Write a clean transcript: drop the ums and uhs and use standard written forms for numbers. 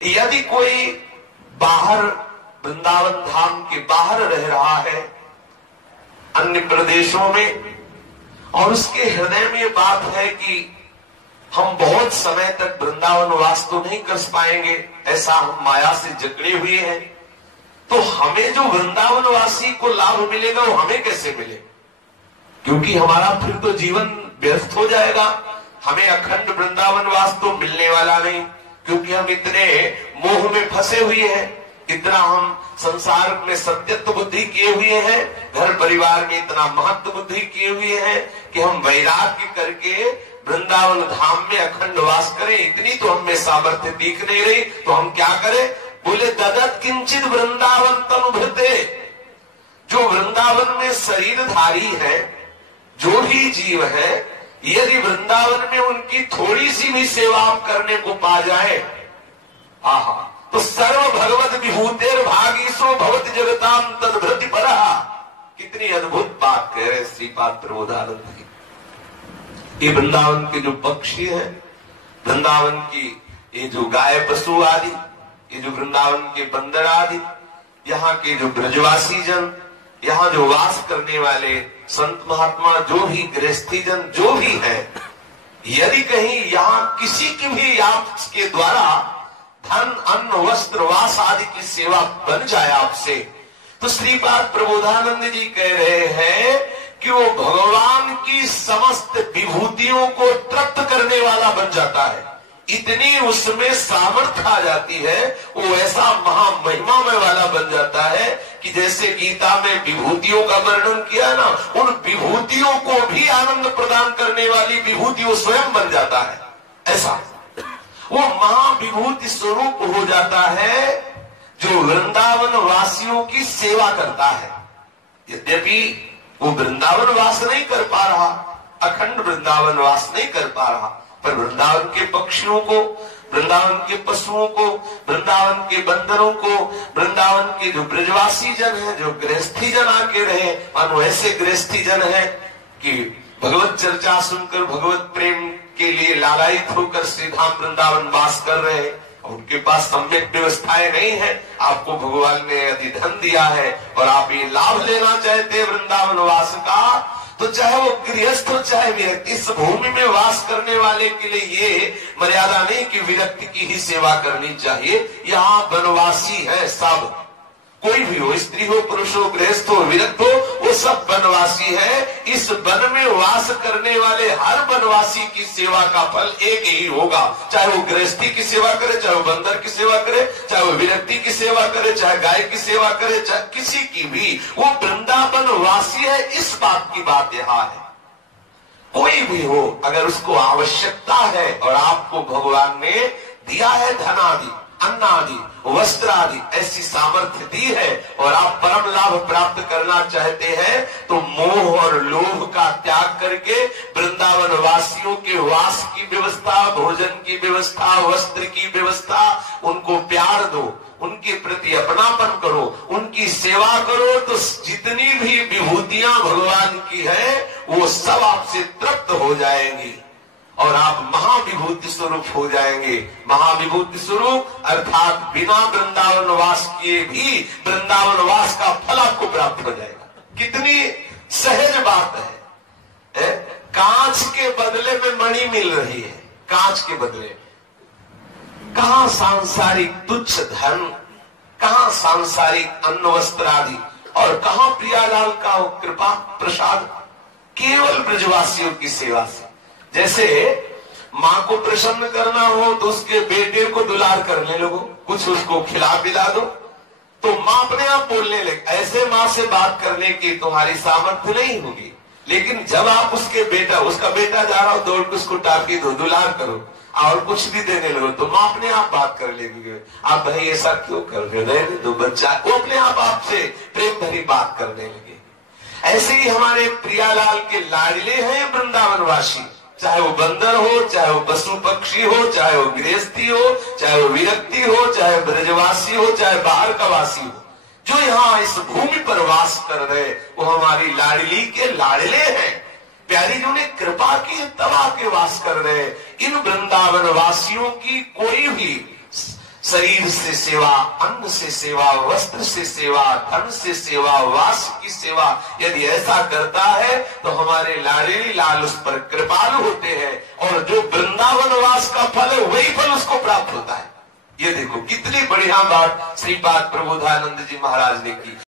यदि कोई बाहर वृंदावन धाम के बाहर रह रहा है अन्य प्रदेशों में, और उसके हृदय में ये बात है कि हम बहुत समय तक वृंदावन वास तो नहीं कर पाएंगे, ऐसा हम माया से जकड़े हुए हैं, तो हमें जो वृंदावन वासी को लाभ मिलेगा वो हमें कैसे मिले? क्योंकि हमारा फिर तो जीवन व्यस्त हो जाएगा, हमें अखंड वृंदावन वास तो मिलने वाला नहीं, क्योंकि हम इतने मोह में फंसे हुए हैं, इतना हम संसार में सत्यत्व बुद्धि किए हुए हैं, घर परिवार में इतना महत्व बुद्धि किए हुए हैं कि हम वैराग्य करके वृंदावन धाम में अखंड वास करें, इतनी तो हमें सामर्थ्य दिख नहीं रही। तो हम क्या करें? बोले ददत किंचित वृंदावन तनुभृते। जो वृंदावन में शरीरधारी है, जो भी जीव है, यदि वृंदावन में उनकी थोड़ी सी भी सेवा आप करने को पा जाए, आहा, तो सर्व भगवत विभूतेर भागीसो भवति जगताम तद्भृति परहा। कितनी अद्भुत बात कह रहे श्रीपाद प्रबोधानंद जी। ये वृंदावन के जो पक्षी हैं, वृंदावन की ये जो गाय पशु आदि, ये जो वृंदावन के बंदर आदि, यहाँ के जो ब्रजवासी जन, यहाँ जो वास करने वाले संत महात्मा, जो भी गृहस्थी जन जो भी है, यदि कहीं यहाँ किसी की भी आपके द्वारा धन अन्न वस्त्र वास आदि की सेवा बन जाए आपसे, तो श्रीपाद प्रबोधानंद जी कह रहे हैं कि वो भगवान की समस्त विभूतियों को तृप्त करने वाला बन जाता है। इतनी उसमें सामर्थ्य आ जाती है, वो ऐसा महामहिमामय वाला बन जाता है कि जैसे गीता में विभूतियों का वर्णन किया ना, उन विभूतियों को भी आनंद प्रदान करने वाली विभूति वो स्वयं बन जाता है। ऐसा वो महाविभूति स्वरूप हो जाता है जो वृंदावन वासियों की सेवा करता है। यद्यपि वो वृंदावन वास नहीं कर पा रहा, अखंड वृंदावन वास नहीं कर पा रहा, पर वृंदावन के पक्षियों को, वृंदावन के पशुओं को, वृंदावन के बंदरों को, वृंदावन के जो ब्रजवासी जन हैं, जो गृहस्थी जन आके रहे, मानो ऐसे गृहस्थी जन हैं कि भगवत चर्चा सुनकर भगवत प्रेम के लिए लालायित होकर श्री धाम वृंदावन वास कर रहे हैं, उनके पास सम्यक व्यवस्थाएं नहीं है। आपको भगवान ने यदि धन दिया है और आप ये लाभ लेना चाहते हैं वृंदावन वास का, तो चाहे वो गृहस्थ हो चाहे विरक्ति, इस भूमि में वास करने वाले के लिए ये मर्यादा नहीं कि विरक्ति की ही सेवा करनी चाहिए। यहाँ वनवासी है सब, कोई भी हो, स्त्री हो पुरुष हो गृहस्थ हो विरक्त हो, वो सब वनवासी है। इस वन में वास करने वाले हर वनवासी की सेवा का फल एक ही होगा, चाहे वो गृहस्थी की सेवा करे, चाहे वो बंदर की सेवा करे, चाहे वो विरक्ति की सेवा करे, चाहे गाय की सेवा करे, चाहे किसी की भी, वो वृंदावन वासी है। इस बात की बात यहाँ है। कोई भी हो, अगर उसको आवश्यकता है और आपको भगवान ने दिया है धन आदि, अन्न आदि, वस्त्र आदि, ऐसी सामर्थ्य दी है और आप परम लाभ प्राप्त करना चाहते हैं, तो मोह और लोभ का त्याग करके वृंदावन वासियों के वास की व्यवस्था, भोजन की व्यवस्था, वस्त्र की व्यवस्था, उनको प्यार दो, उनके प्रति अपनापन करो, उनकी सेवा करो, तो जितनी भी विभूतियां भगवान की है वो सब आपसे तृप्त हो जाएंगी और आप महाविभूति स्वरूप हो जाएंगे। महाविभूति स्वरूप अर्थात बिना वृंदावन वास किए भी वृंदावन वास का फल आपको प्राप्त हो जाएगा। कितनी सहज बात है। कांच के बदले में मणि मिल रही है, कांच के बदले। कहां सांसारिक तुच्छ धन, कहां सांसारिक अन्न वस्त्र आदि, और कहां प्रियालाल का कृपा प्रसाद, केवल ब्रजवासियों की सेवा से। जैसे माँ को प्रसन्न करना हो तो उसके बेटे को दुलार करने लगो, कुछ उसको खिला पिला दो, तो माँ अपने आप बोलने लगे। ऐसे माँ से बात करने की तुम्हारी सामर्थ्य नहीं होगी, लेकिन जब आप उसका बेटा जा रहा हो, दौड़ के उसको टापी दो, दुलार करो और कुछ भी देने लगो, तो माँ अपने आप बात कर लेगी। आप भाई ऐसा क्यों कर रहे हो, दो बच्चा, वो अपने आप आपसे प्रेम भरी बात करने लगे। ऐसे ही हमारे प्रियालाल के लाडले हैं वृंदावन वासी, चाहे वो बंदर हो, चाहे वो पशु पक्षी हो, चाहे वो गृहस्थी हो, चाहे वो विरक्ति हो, चाहे ब्रजवासी हो, चाहे बाहर का वासी हो, जो यहाँ इस भूमि पर वास कर रहे, वो हमारी लाडली के लाडले हैं। प्यारी जी ने कृपा की तब आके वास कर रहे। इन वृंदावन वासियों की कोई भी शरीर से सेवा, अन्न से सेवा, वस्त्र से सेवा, धन से सेवा, वास की सेवा यदि ऐसा करता है तो हमारे लाड़ेली लाल उस पर कृपालु होते हैं और जो वृंदावन वास का फल है वही फल उसको प्राप्त होता है। ये देखो कितनी बढ़िया बात श्रीपाद प्रबोधानंद जी महाराज ने की।